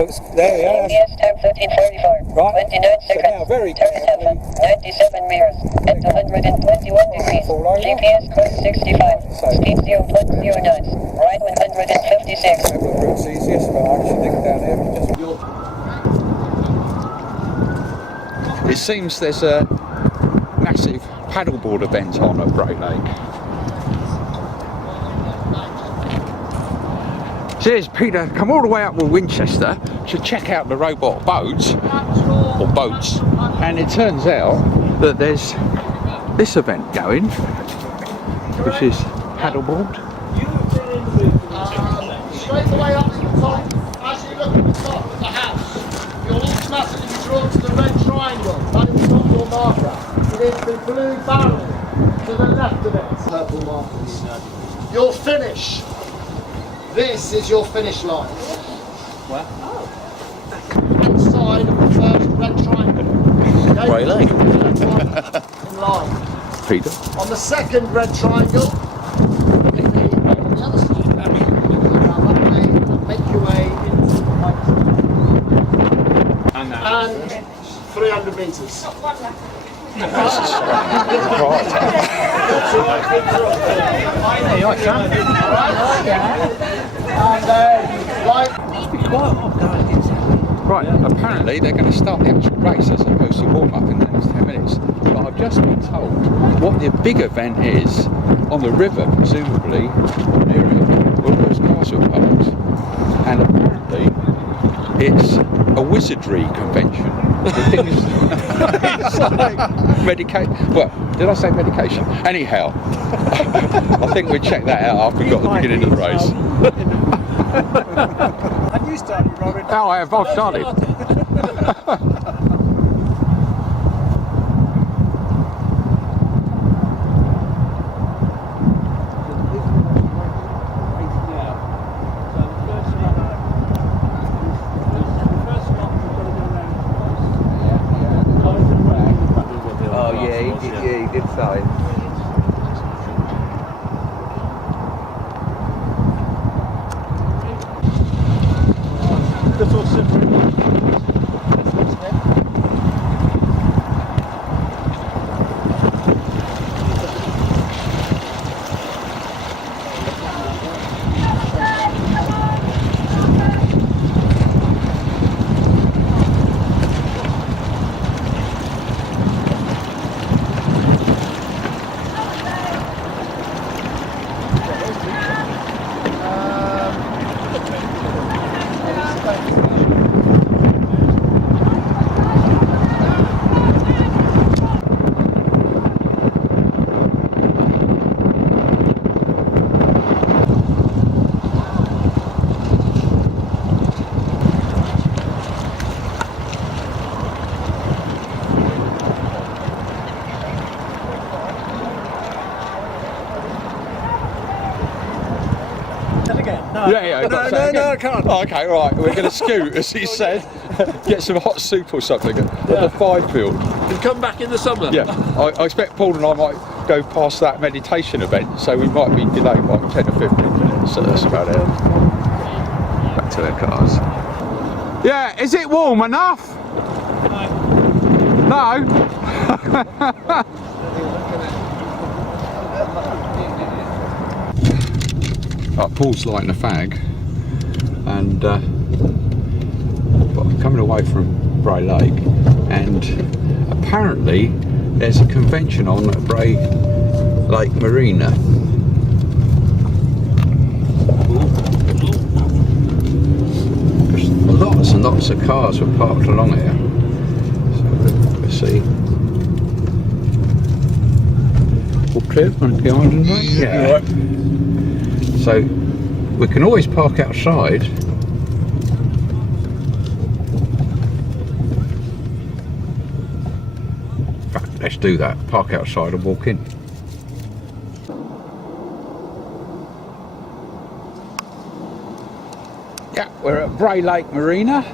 looks, there we are. GPS time 1344. Right. 29 seconds. So now very Turn carefully. 97 meters. At 121 degrees. Fall over. GPS course 65. So- Speed 0.0 knots. Right 156. Have a look where it's easiest, but I actually think down here we just... It seems there's a massive paddleboard event on at Bray Lake. Says Peter, come all the way up to Winchester to check out the robot boats, and it turns out that there's this event going, which is paddleboard. Straight away up to the top, as you look at the top of the house, you'll automatically be drawn to the red triangle. That is not your marker. It is the blue barrel to the left of it. Purple markers. You'll finish. This is your finish line. Where? Inside of the first red triangle. Okay? Bray Lake. First one in line. Peter. On the second red triangle, on the other side, that way, make your way into the white and 300 metres. Right, apparently they're going to start the actual race as opposed to warm up in the next 10 minutes. But I've just been told what the big event is on the river, presumably near it, where those cars are parked. And apparently it's a wizardry convention. The thing is, it's like medication. Well, did I say medication? Anyhow, I think we check that out after we got the beginning of the race. Have you started, Robin? Oh, I have. I've started. Oh yeah, he did say. Yeah, No, I can't. Oh, okay, right. We're going to scoot, as he said, get some hot soup or something at the 5 field. And come back in the summer. Yeah, I expect Paul and I might go past that meditation event, so we might be delayed by 10 or 15 minutes, so that's about it. Back to their cars. Yeah, is it warm enough? No? Right, Paul's lighting a fag, and I'm coming away from Bray Lake, and apparently there's a convention on at Bray Lake Marina. Lots and lots of cars were parked along here, so let's see. All clear on the island, right? Yeah. Right. So we can always park outside. Right, let's do that. Park outside and walk in. Yeah, we're at Bray Lake Marina,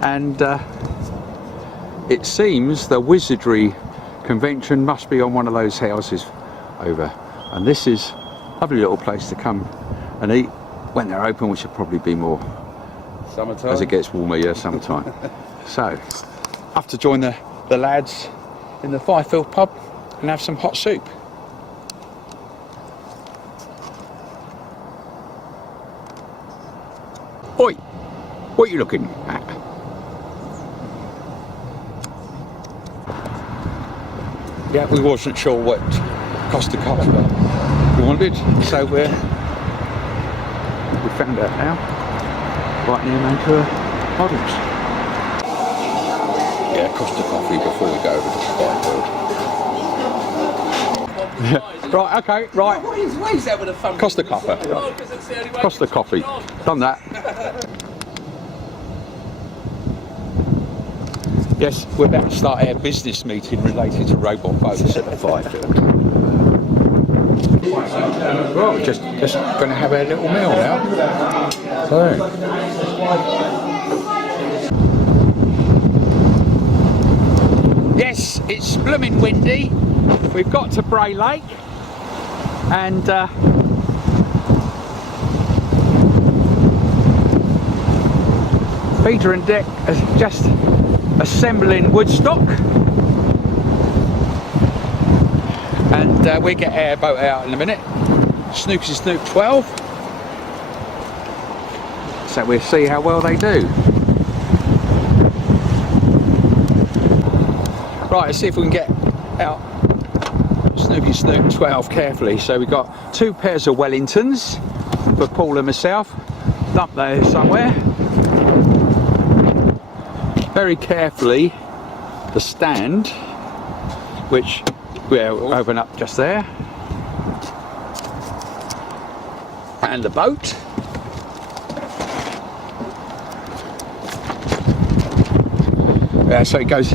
and it seems the Wizardry convention must be on one of those houses over, and this is a lovely little place to come and eat when they're open, which will probably be more Summertime. as it gets warmer, yeah, summertime. So, off to join the lads in the Fifield pub and have some hot soup. Oi, what are you looking at? Yeah, we wasn't sure what Costa Coffee we wanted, so we found out now, right near Mantua Models. Yeah, Costa Coffee before we go over to Fifield. Right, okay, right. What is that with a thumb? Costa Coffee. Costa Coffee. Done that. Yes, we're about to start our business meeting related to robot boats at the Fifield. Well, we're just going to have our little meal now. So. Yes, it's blooming windy. We've got to Bray Lake and Peter and Dick are just assembling woodstock, and we get our boat out in a minute. Snoopsy Snoop 12, so we'll see how well they do. Right, let's see if we can get out Snoopy Snoop 12 carefully. So we've got 2 pairs of Wellingtons for Paul and myself, dumped there somewhere. Very carefully the stand, which we'll open up just there, and the boat. So it goes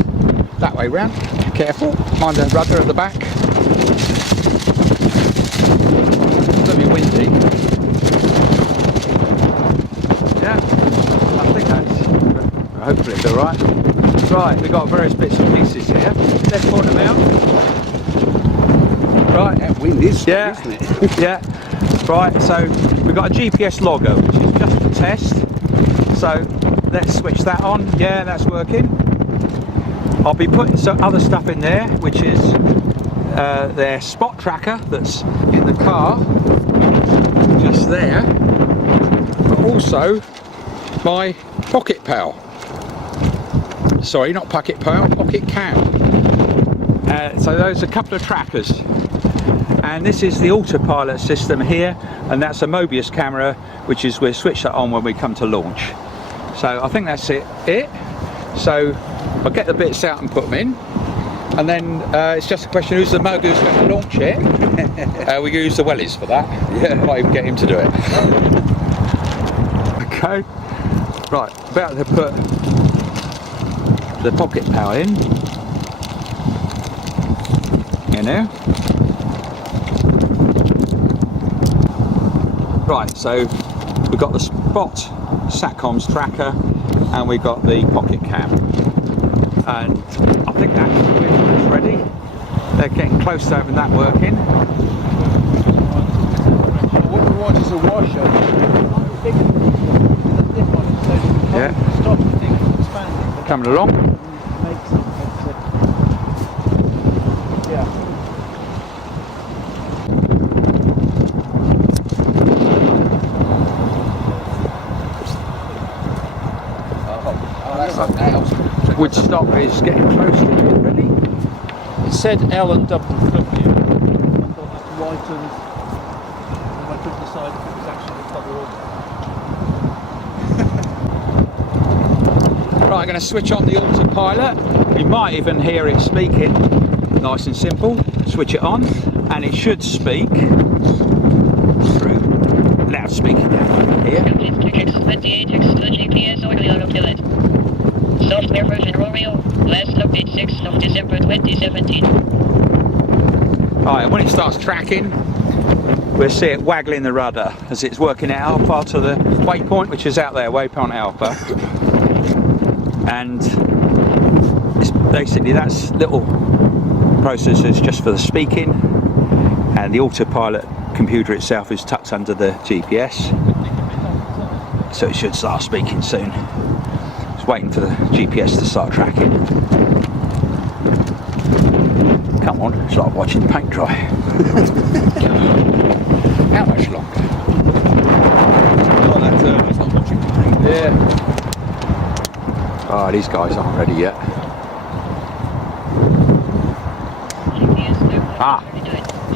that way round. Careful, mind the rudder at the back. It's going to be windy. Yeah, I think that's, hopefully it's alright. Right, we've got various bits and pieces here. Let's point them out. Right, That wind is strong, yeah, isn't it? yeah. Right, so we've got a GPS logger, which is just a test. So let's switch that on. Yeah, that's working. I'll be putting some other stuff in there, which is their spot tracker that's in the car, just there, but also my pocket pal. Sorry, not pocket pal, pocket cam. So those are a couple of trackers, and this is the autopilot system here, and that's a Mobius camera, which is we'll switch that on when we come to launch. So I think that's it. So I'll get the bits out and put them in, and then it's just a question who's the mug who's going to launch it. We use the wellies for that. Yeah, might even get him to do it. Okay, right, about to put the pocket power in. You know. Right, so we've got the Spot Satcoms tracker, and we've got the pocket cam, and I think that's ready. They're getting close to having that working. What we want is a washer. Yeah. Stop the thing from expanding. Coming along. Makes it. Yeah. Woodstock is getting close to it already. It said L and W. I thought that whitened, and I couldn't decide if it was actually the colour or. Right, I'm going to switch on the autopilot. You might even hear it speaking. Nice and simple. Switch it on, and it should speak through loudspeaker down here. Software version Romeo, last update 6th of December 2017. Right, when it starts tracking, we'll see it waggling the rudder as it's working out Alpha to the waypoint, which is out there, waypoint Alpha. And it's basically that's little processors just for the speaking, and the autopilot computer itself is tucked under the GPS. so it should start speaking soon. Just waiting for the GPS to start tracking. Come on, it's like watching paint dry. How much longer? Oh, that's not watching paint. Yeah. Oh, these guys aren't ready yet. Ah.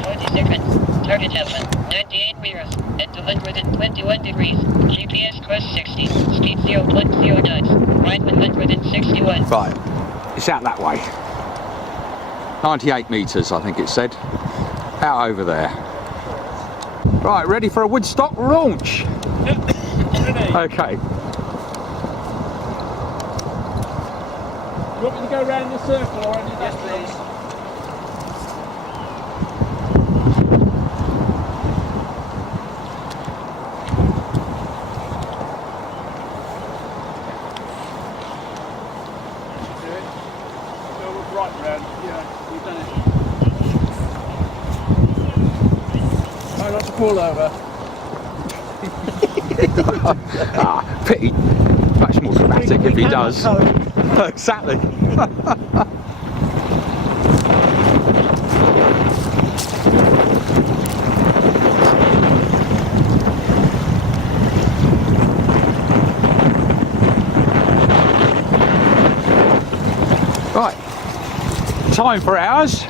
40 seconds. Target Alpha. 98 meters. At 221 degrees. GPS course 60. Speed 0.0 knots. Right 161. Right. It's out that way. 98 metres, I think it said. Out over there. Right, ready for a Woodstock launch? Yep. Ready. Okay. You want me to go around the circle or any? Yes, please. Right round, yeah, we've done it. Try not to fall over. Ah, pity. Much more dramatic if he does. Exactly. Right. Time for ours.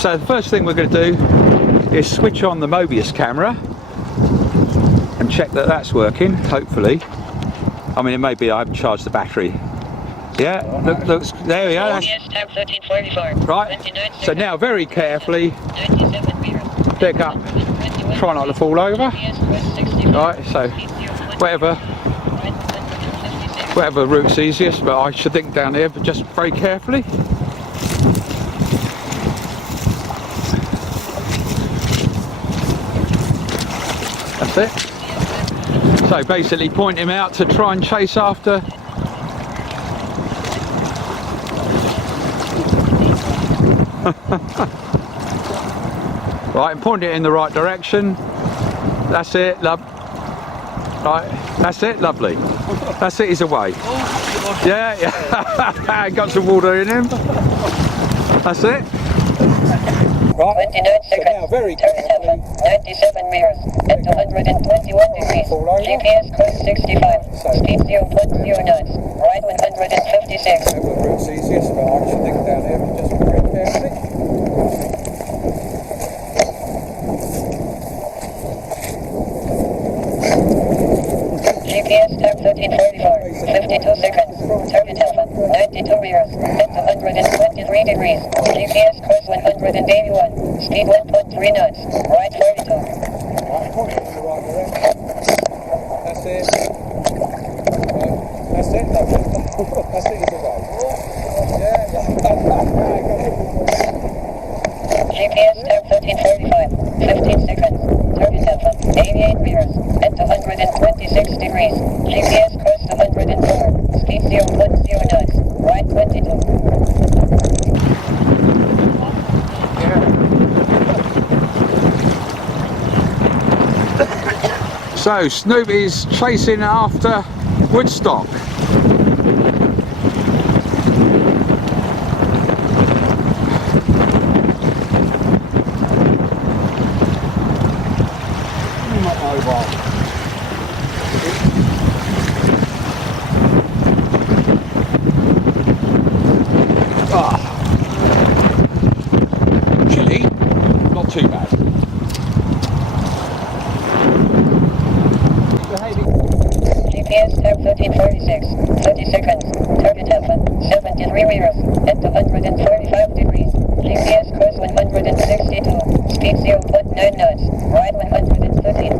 So the first thing we're going to do is switch on the Mobius camera and check that that's working, hopefully. I mean, it may be I haven't charged the battery. Yeah, looks, there we go. Right, so now very carefully pick up, try not to fall over. Right, so whatever route's easiest, but I should think down here, but just very carefully. That's it. So basically point him out to try and chase after. Right, and point it in the right direction. That's it, love. Right, that's it, lovely. That's it, he's away. Yeah, yeah. Got some water in him. That's it. Right. 29 seconds. Now very Target Alpha. 97 meters. At 221 degrees. GPS course 65. Speed 0.0 knots. Right 156. Whatever route's easiest, but I should think down here, but just very carefully. GPS tap 1344. 52 seconds. Target Alpha. 92 meters. At 123 degrees. GPS course 181. Speed 1.3 knots. Right 42. Right, point it in the right direction. That's it. Right, that's it, lovely. That's it, he's away. Yeah, GPS tap 1345. 15 seconds. Target Alpha. 88 meters. At 226 degrees. GPS course 104. Speed 0.0 knots. Right 22. So Snoopy's chasing after Woodstock. Chilly, not too bad. GPS tap 1346. 30 seconds. Target Alpha. 73 meters. At 245 degrees. GPS course 162. Speed 0.9 knots. Right 113.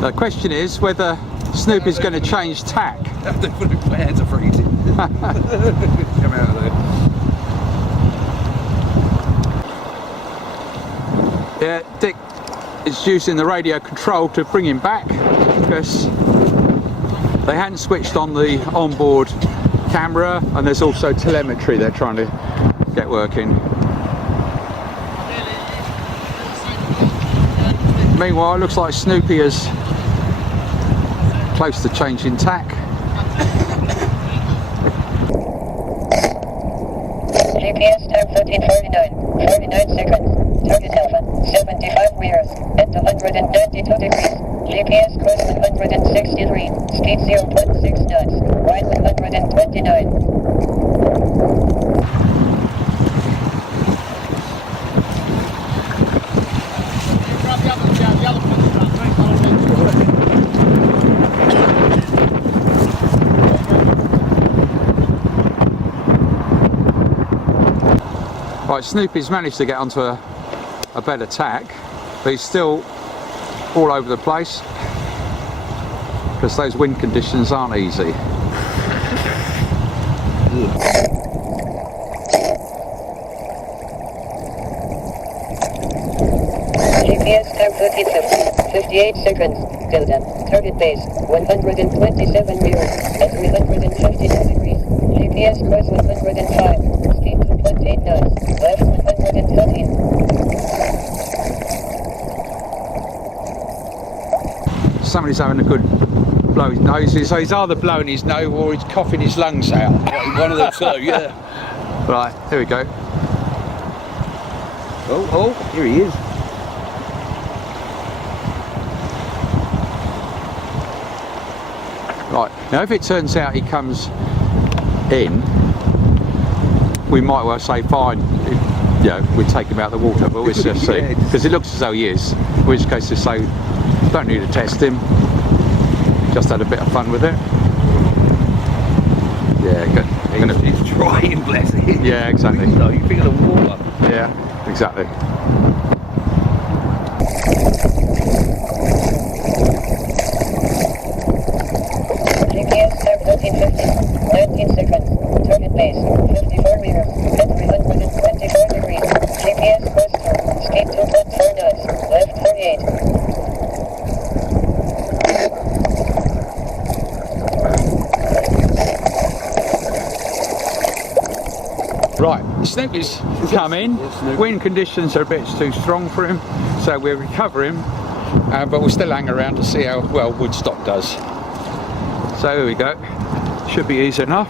The question is whether Snoopy's going to change tack. My hands are freezing. Come out of there. Yeah, Dick is using the radio control to bring him back because they hadn't switched on the onboard camera, and there's also telemetry they're trying to get working. Meanwhile, it looks like Snoopy is close to changing tack. GPS time 13:49, 49 seconds. Target Alpha, 75 meters, at 192 degrees. GPS course 163, speed 0.6 knots, wind 129. Grab the other, yeah, the other one's grab. Right, Snoopy's managed to get onto a better tack, but he's still all over the place because those wind conditions aren't easy. GPS time 13:50, 58 seconds. Delta, target base, 127 meters, at 352 degrees. GPS course 105, speed 2.8 knots, left 113. Somebody's having a good blow his nose, so he's either blowing his nose or he's coughing his lungs out. One of the two, yeah. Right, here we go. Oh, here he is. Right, now if it turns out he comes in, we might well say fine, we take him out of the water, but we'll just see. Yeah, Because it looks as though he is, in which case to say, don't need to test him, just had a bit of fun with it. Yeah, good. He's trying, bless him. Yeah, exactly. No, you think of the water. Yeah, exactly. GPS time 13:50, 19 seconds. Target base, 54 meters, at 324 degrees. GPS course 2, speed 2.4 knots, left 48. Right, Snoopy's come in. Wind conditions are a bit too strong for him, so we'll recover him, but we'll still hang around to see how well Woodstock does. So here we go. Should be easy enough.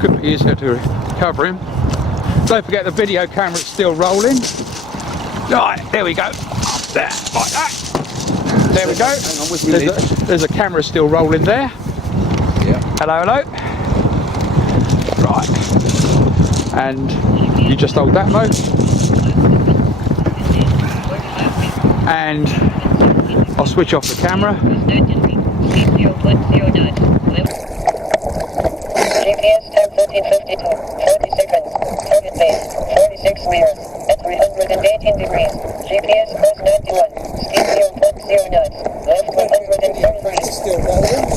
Could be easier to recover him. Don't forget the video camera's still rolling. Right, there we go. There, like that. There we go. Hang on, with me, There's a camera still rolling there. Yeah. Hello, hello. Right. And you just hold that mode. And I'll switch off the camera. GPS time 13:52, 40 seconds. Target base, 46 meters, at 318 degrees. GPS course 91, speed 0.0 knots, left 133. Still rolling.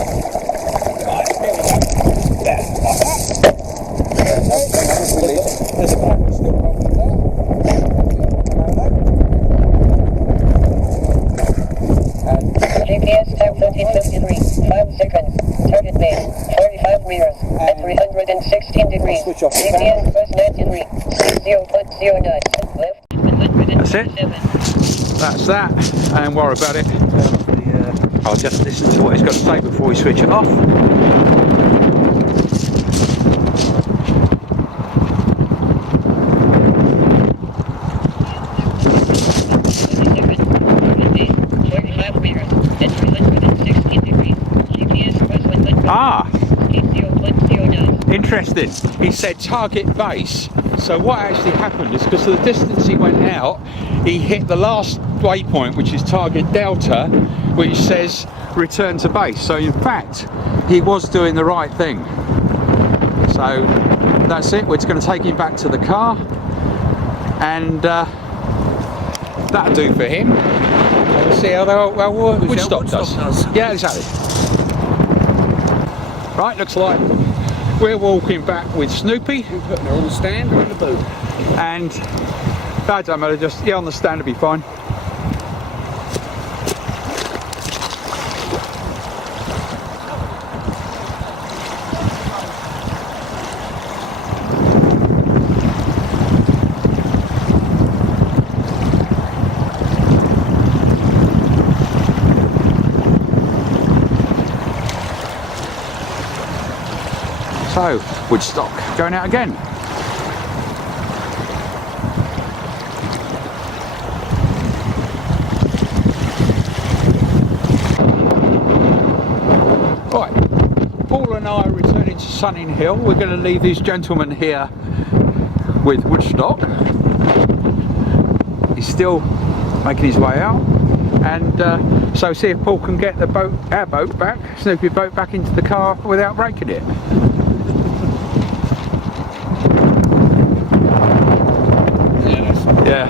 There's a camera still rolling there. GPS time 13:53, 5 seconds. Target base, 45 meters, at 316 degrees. Switch off the GPS course 93, speed 0.0 knots, left 127. That's it. That's that. And worry about it. I'll just listen to what he's got to say before we switch it off. Ah, interesting. He said target base. So what actually happened is because of the distance he went out, he hit the last waypoint, which is target delta, which says return to base. So in fact, he was doing the right thing. So that's it. We're just going to take him back to the car, and that'll do for him. We'll see how Woodstock does. Yeah, exactly. Right, looks like we're walking back with Snoopy. We're putting her on the stand or in the boot. And that don't matter, just on the stand will be fine. So, Woodstock going out again. Right, Paul and I are returning to Sunninghill. We're going to leave these gentlemen here with Woodstock. He's still making his way out, and so see if Paul can get the boat, our boat back, Snoopy boat back into the car without breaking it. Yeah.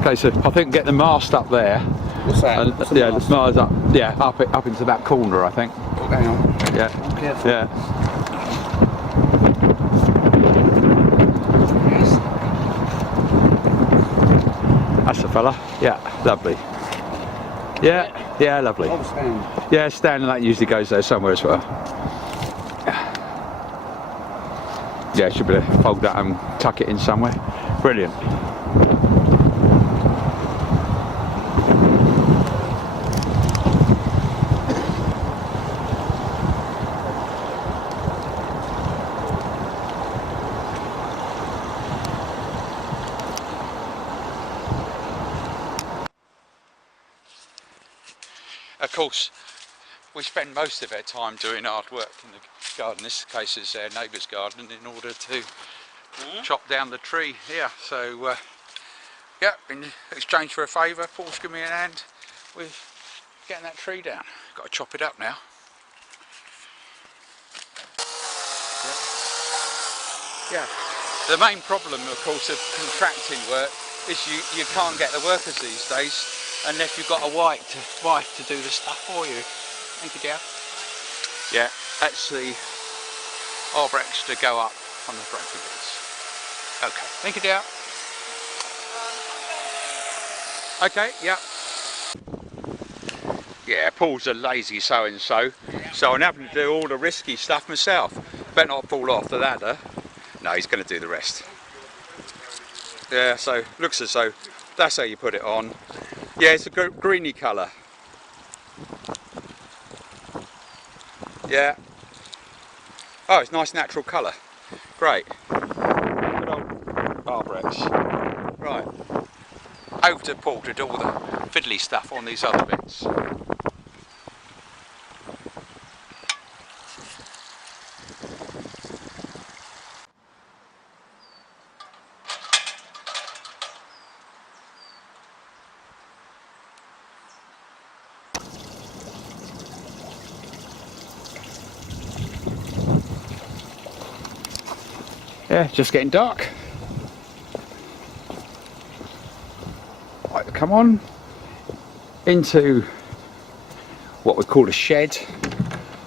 Okay, so I think get the mast up there. What's that? And, What's the yeah, mast? the mast up. Yeah, up into that corner, I think. Oh, hang on. Yeah. Careful. Yeah. That's the fella. Yeah, lovely. Yeah, yeah, lovely. Oh, stand. Yeah, Stan, and that usually goes there somewhere as well. Yeah, should be able to fold that and tuck it in somewhere. Brilliant. Of course, we spend most of our time doing hard work in the garden. This case is our neighbour's garden, in order to chop down the tree here. So, yeah, in exchange for a favour, Paul's given me a hand with getting that tree down. Got to chop it up now. Yeah. The main problem, of course, of contracting work is you can't get the workers these days unless you've got a wife to do the stuff for you. Thank you, dear. Yeah, that's the arbrex to go up on the broken bits. Okay, thank you, dear. Okay, yeah. Yeah, Paul's a lazy so-and-so, so I'm having to do all the risky stuff myself. Better not fall off the ladder. No, he's going to do the rest. Yeah, so looks as though that's how you put it on. Yeah, it's a greeny colour. Yeah. Oh, it's nice natural colour. Great. Good old arbrex. Right. Over to Paul to do all the fiddly stuff on these other bits. Yeah, just getting dark. Right, come on into what we call a shed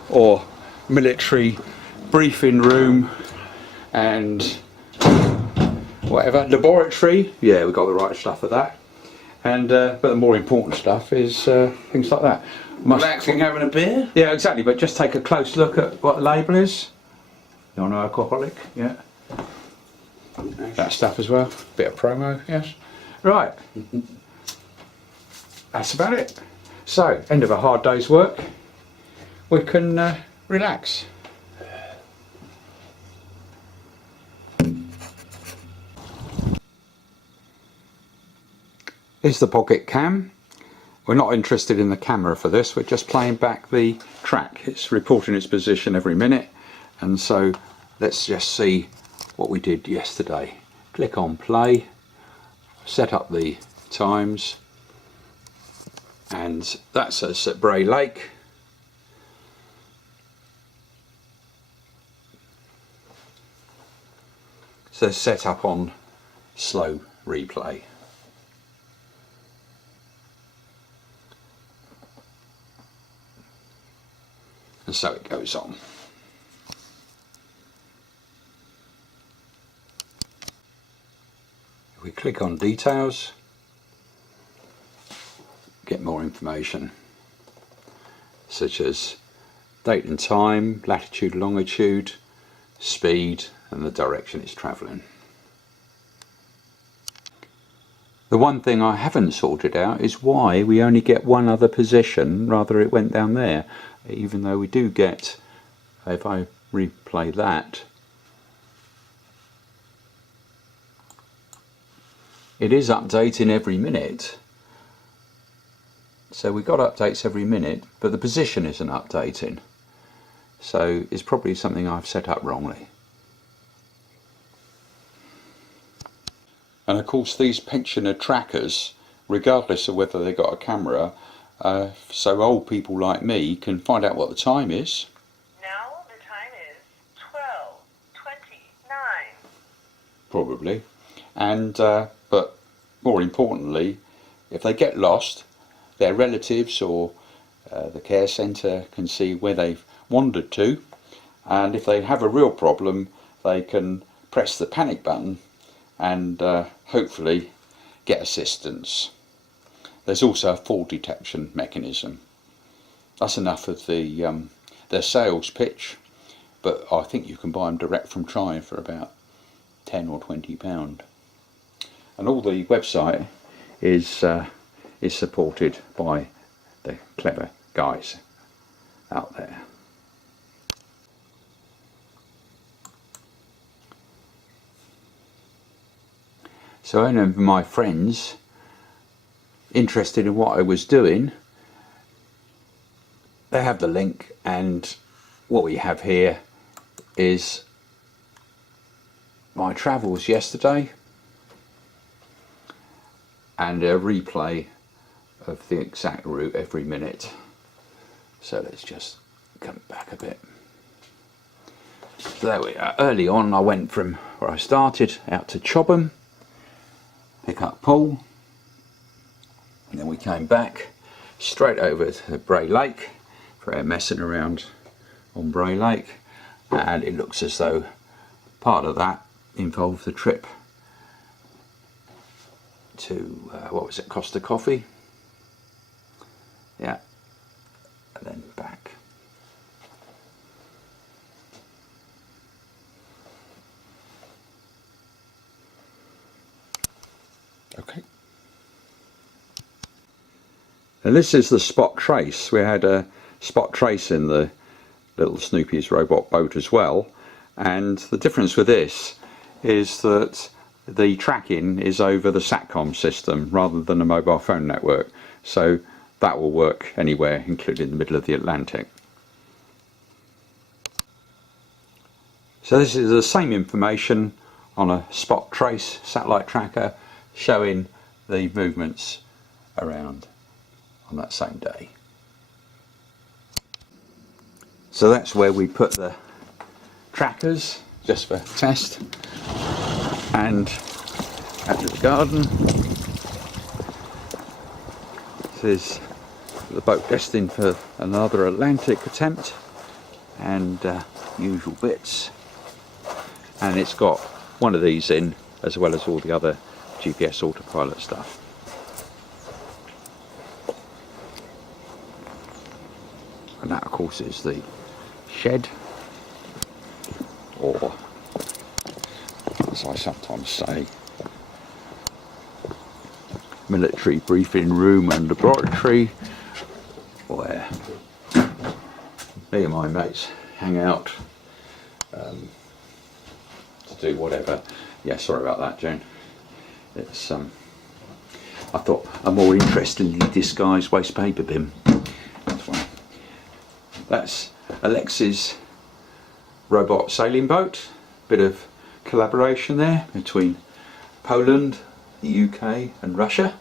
or military briefing room and whatever, laboratory. Yeah, we've got the right stuff for that. And but the more important stuff is things like that. Relaxing, having a beer? Yeah, exactly, but just take a close look at what the label is. Non-alcoholic, yeah. That stuff as well. Bit of promo, yes. Right. That's about it. So, end of a hard day's work. We can relax. Here's the pocket cam. We're not interested in the camera for this, we're just playing back the track. It's reporting its position every minute, and so let's just see what we did yesterday. Click on play, set up the times, and that's us at Bray Lake. So set up on slow replay. And so it goes on. If we click on details, get more information, such as date and time, latitude, longitude, speed, and the direction it's travelling. The one thing I haven't sorted out is why we only get one other position, rather it went down there, even though we do get if I replay that, it is updating every minute. So we've got updates every minute, but the position isn't updating. So it's probably something I've set up wrongly. And of course these pensioner trackers, regardless of whether they've got a camera, so old people like me can find out what the time is. Now the time is 12:29. Probably. And but more importantly, if they get lost, their relatives or the care centre can see where they've wandered to, and if they have a real problem they can press the panic button and hopefully get assistance. There's also a fall detection mechanism. That's enough of their sales pitch, but I think you can buy them direct from Tri for about £10 or £20. And all the website is supported by the clever guys out there. So any of my friends interested in what I was doing, they have the link, and what we have here is my travels yesterday and a replay of the exact route every minute. So let's just come back a bit. So there we are. Early on I went from where I started out to Chobham, pick up Paul, and then we came back straight over to Bray Lake for our messing around on Bray Lake, and it looks as though part of that involved the trip to what was it, Costa Coffee, yeah, and then back. Okay. And this is the spot trace. We had a spot trace in the little Snoopy's robot boat as well, and the difference with this is that the tracking is over the SATCOM system rather than a mobile phone network, so that will work anywhere, including the middle of the Atlantic. So this is the same information on a spot trace satellite tracker showing the movements around on that same day. So that's where we put the trackers just for test, and out to the garden. This is the boat destined for another Atlantic attempt, and usual bits, and it's got one of these in as well as all the other GPS autopilot stuff. And that of course is the shed, or as I sometimes say, military briefing room and laboratory, where me and my mates hang out to do whatever. Yeah, sorry about that, Jane. It's I thought a more interestingly disguised waste paper bin. That's why. That's Alex's robot sailing boat. Bit of collaboration there between Poland, the UK and Russia,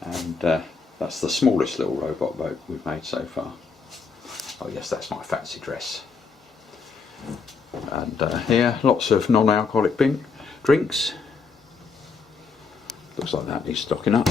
and that's the smallest little robot boat we've made so far. Oh yes, that's my fancy dress. And here lots of non-alcoholic drinks. Looks like that needs stocking up.